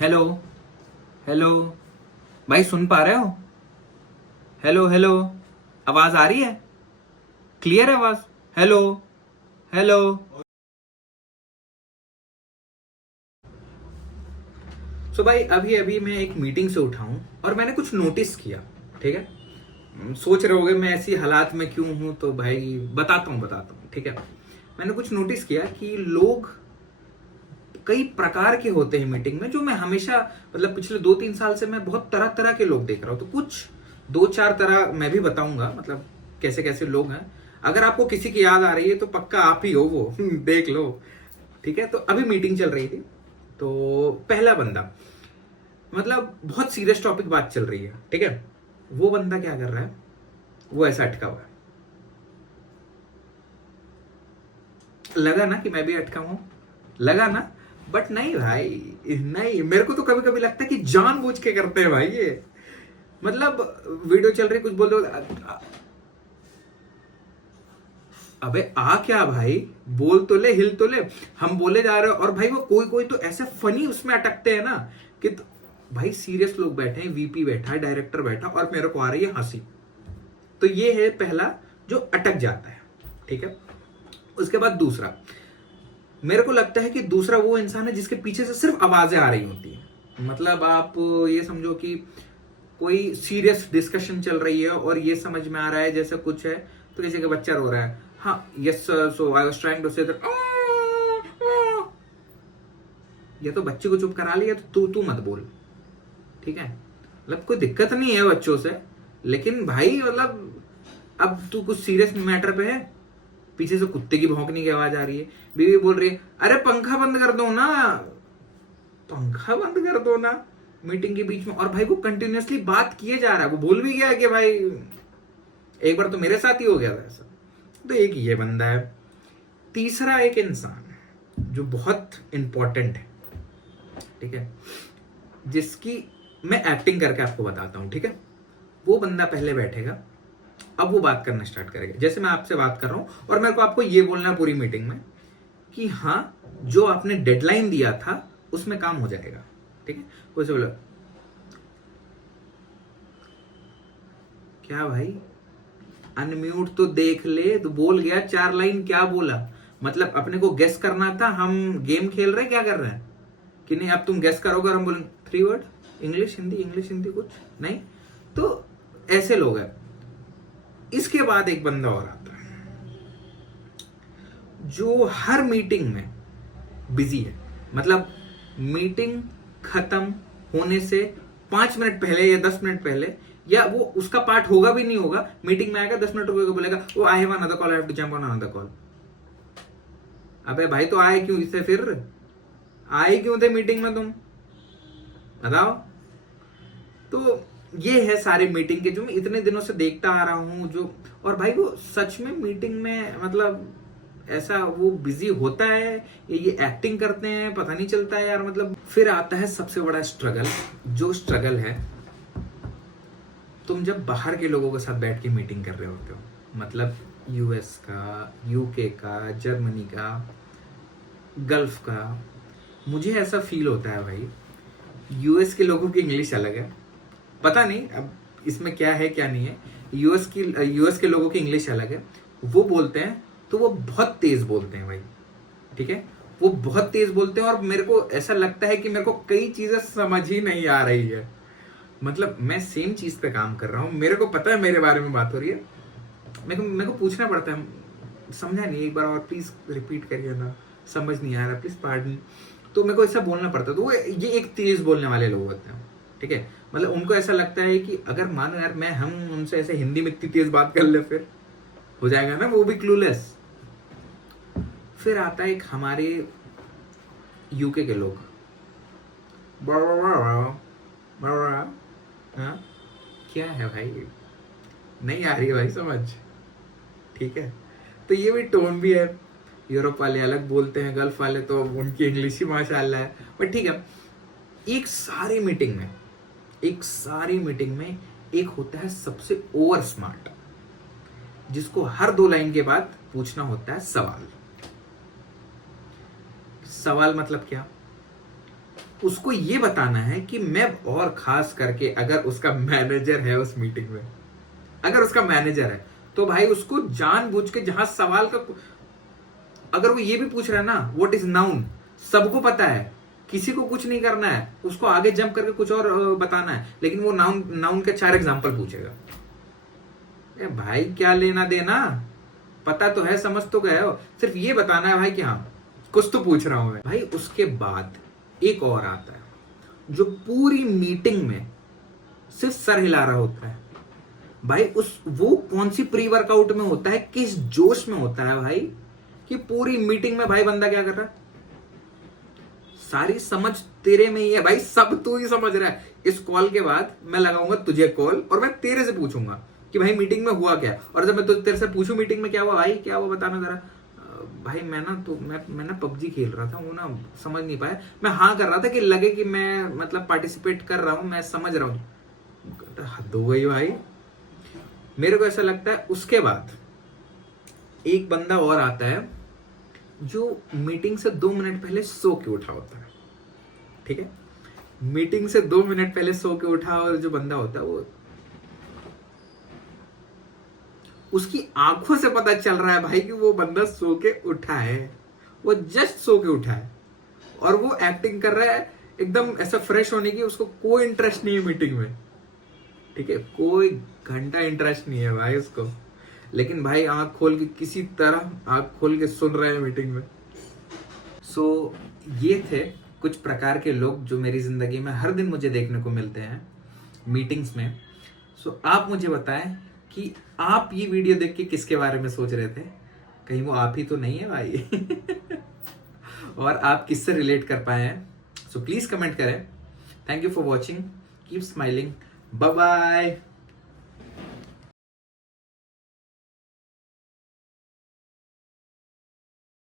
Hello. Hello. भाई सुन पा रहे हो? Hello hello. आवाज आ रही है? क्लियर है आवाज? हेलो। हेलो। सो भाई अभी अभी मैं एक मीटिंग से उठा हूं और मैंने कुछ नोटिस किया। ठीक है। सोच रहे होगे मैं ऐसी हालात में क्यों हूं, तो भाई बताता हूँ। ठीक है। मैंने कुछ नोटिस किया कि लोग कई प्रकार के होते हैं मीटिंग में, जो मैं हमेशा मतलब पिछले 2-3 साल से मैं बहुत तरह तरह के लोग देख रहा हूं। तो कुछ 2-4 तरह मैं भी बताऊंगा, मतलब कैसे कैसे लोग हैं। अगर आपको किसी की याद आ रही है तो पक्का आप ही हो वो देख लो। ठीक है। तो अभी मीटिंग चल रही थी, तो पहला बंदा, मतलब बहुत सीरियस टॉपिक बात चल रही है। ठीक है। वो बंदा क्या कर रहा है, वो ऐसा अटका हुआ है। लगा ना कि मैं भी अटका हूं? लगा ना? बट नहीं भाई, नहीं, मेरे को तो कभी कभी लगता है कि जानबूझ के करते हैं भाई ये। मतलब वीडियो चल रही, कुछ बोल दो, अबे आ क्या भाई, बोल तो ले, हिल तो ले। हम बोले जा रहे हो और भाई वो कोई कोई तो ऐसे फनी उसमें अटकते हैं ना कि भाई सीरियस लोग बैठे हैं, वीपी बैठा है, डायरेक्टर बैठा, और मेरे को आ रही है हंसी। तो ये है पहला जो अटक जाता है। ठीक है। उसके बाद दूसरा, मेरे को लगता है कि दूसरा वो इंसान है जिसके पीछे से सिर्फ आवाजें आ रही होती हैं। मतलब आप ये समझो कि कोई सीरियस डिस्कशन चल रही है और ये समझ में आ रहा है जैसे कुछ है, तो किसी का बच्चा रो रहा है, हाँ yes sir, so I was trying to say that, ये तो बच्चे को चुप करा लिया, तो तू मत बोल। ठीक है। मतलब कोई दिक्कत नहीं है बच्चों से, लेकिन भाई मतलब अब तू कुछ सीरियस मैटर पे है, पीछे से कुत्ते की भौंकने की आवाज आ रही है, बीवी बोल रही है अरे पंखा बंद कर दो ना, पंखा बंद कर दो ना मीटिंग के बीच में। और भाई वो कंटिन्यूअसली बात किए जा रहा है, वो भूल भी गया कि भाई एक बार तो मेरे साथ ही हो गया था ऐसा। तो एक ये बंदा है। तीसरा एक इंसान जो बहुत इंपॉर्टेंट है, ठीक है, जिसकी मैं एक्टिंग करके आपको बताता हूं। ठीक है। वो बंदा पहले बैठेगा, अब वो बात करना स्टार्ट करेगा जैसे मैं आपसे बात कर रहा हूं, और मेरे को आपको ये बोलना पूरी मीटिंग में कि हाँ, जो आपने डेडलाइन दिया था उसमें काम हो जाएगा। ठीक है। उसे बोला, क्या भाई, अनम्यूट तो देख ले, तो बोल गया 4 लाइन, क्या बोला? मतलब अपने को गेस करना था, हम गेम खेल रहे क्या कर रहे हैं कि नहीं, अब तुम गेस करोगे और हम बोलेंगे 3 वर्ड, इंग्लिश हिंदी कुछ नहीं। तो ऐसे लोग हैं। इसके बाद एक बंदा और आता है जो हर मीटिंग में बिजी है। मतलब मीटिंग खत्म होने से 5 मिनट पहले या 10 मिनट पहले, या वो उसका पार्ट होगा भी नहीं होगा, मीटिंग में आएगा, 10 मिनट रुकेगा, बोलेगा वो I have another call, I have to jump on another call. अबे भाई तो आए क्यों इससे, फिर आए क्यों थे मीटिंग में तुम, बताओ। तो ये है सारे मीटिंग के जो मैं इतने दिनों से देखता आ रहा हूं जो। और भाई वो सच में मीटिंग में मतलब ऐसा वो बिजी होता है या ये एक्टिंग करते हैं, पता नहीं चलता है यार। मतलब फिर आता है सबसे बड़ा स्ट्रगल, जो स्ट्रगल है तुम जब बाहर के लोगों के साथ बैठ के मीटिंग कर रहे होते हो, मतलब यूएस का, यूके का, जर्मनी का, गल्फ का। मुझे ऐसा फील होता है भाई, यूएस के लोगों की इंग्लिश अलग है, पता नहीं अब इसमें क्या है क्या नहीं है। यूएस के लोगों की इंग्लिश अलग है। वो बोलते हैं तो वो बहुत तेज बोलते हैं भाई। ठीक है। वो बहुत तेज बोलते हैं और मेरे को ऐसा लगता है कि मेरे को कई चीजें समझ ही नहीं आ रही है। मतलब मैं सेम चीज पे काम कर रहा हूँ, मेरे को पता है मेरे बारे में बात हो रही है, मेरे को पूछना पड़ता है, समझा नहीं, एक बार और प्लीज रिपीट करिए ना, समझ नहीं आ रहा, प्लीज पार्डन। तो मेरे को ऐसा बोलना पड़ता है। तो वो ये एक तेज बोलने वाले लोग होते हैं। ठीक है। मतलब उनको ऐसा लगता है कि अगर मानो यार मैं हम उनसे ऐसे हिंदी में इतनी तेज बात कर ले, फिर हो जाएगा ना, वो भी क्लूलेस। फिर आता है एक हमारे यूके के लोग, हाँ, क्या है भाई, नहीं आ रही है भाई समझ। ठीक है। तो ये भी टोन भी है। यूरोप वाले अलग बोलते हैं, गल्फ वाले तो उनकी इंग्लिश ही माशाल्लाह है। बट ठीक है। एक सारी मीटिंग में एक होता है सबसे ओवर स्मार्ट, जिसको हर 2 लाइन के बाद पूछना होता है सवाल। सवाल मतलब क्या? उसको ये बताना है कि मैं, और खास करके अगर उसका मैनेजर है उस मीटिंग में, अगर उसका मैनेजर है तो भाई उसको जानबूझ के जहां सवाल का, अगर वो ये भी पूछ रहा है ना व्हाट इज नाउन, सबको पता है, किसी को कुछ नहीं करना है, उसको आगे जंप करके कुछ और बताना है, लेकिन वो नाउन नाउन के 4 एग्जांपल पूछेगा। भाई क्या लेना देना, पता तो है, समझ तो गए हो, सिर्फ ये बताना है भाई कि हाँ कुछ तो पूछ रहा हूं मैं भाई। उसके बाद एक और आता है जो पूरी मीटिंग में सिर्फ सर हिला रहा होता है भाई। वो कौन सी प्री वर्कआउट में होता है, किस जोश में होता है भाई, कि पूरी मीटिंग में भाई बंदा क्या कर रहा है, सारी समझ तेरे में ही है भाई, सब तू ही समझ रहा है। इस कॉल के बाद मैं लगाऊंगा तुझे कॉल और मैं तेरे से पूछूंगा कि भाई मीटिंग में हुआ क्या, और जब मैं तेरे से पूछूं मीटिंग में क्या हुआ भाई, क्या हुआ बताना जरा। भाई मैं ना पबजी खेल रहा था, वो ना समझ नहीं पाया, मैं हाँ कर रहा था कि लगे कि मैं मतलब पार्टिसिपेट कर रहा हूं, मैं समझ रहा हूं। हद हो गई भाई, मेरे को ऐसा लगता है। उसके बाद एक बंदा और आता है जो मीटिंग से 2 मिनट पहले सो के उठा होता है, ठीक है, मीटिंग से 2 मिनट पहले सो के उठा, और जो बंदा होता है वो, उसकी आंखों से पता चल रहा है भाई कि वो बंदा सो के उठा है, वो जस्ट सो के उठा है, और वो एक्टिंग कर रहा है एकदम ऐसा फ्रेश होने की, उसको कोई इंटरेस्ट नहीं है मीटिंग में, ठीक है, कोई घंटा इंटरेस्ट नहीं है भाई उसको, लेकिन भाई आंख खोल के, किसी तरह आंख खोल के सुन रहे हैं मीटिंग में। सो ये थे कुछ प्रकार के लोग जो मेरी जिंदगी में हर दिन मुझे देखने को मिलते हैं मीटिंग्स में। सो आप मुझे बताएं कि आप ये वीडियो देख के किसके बारे में सोच रहे थे, कहीं वो आप ही तो नहीं है भाई और आप किससे रिलेट कर पाए हैं। सो प्लीज कमेंट करें। Thank you for watching, keep smiling, bye bye.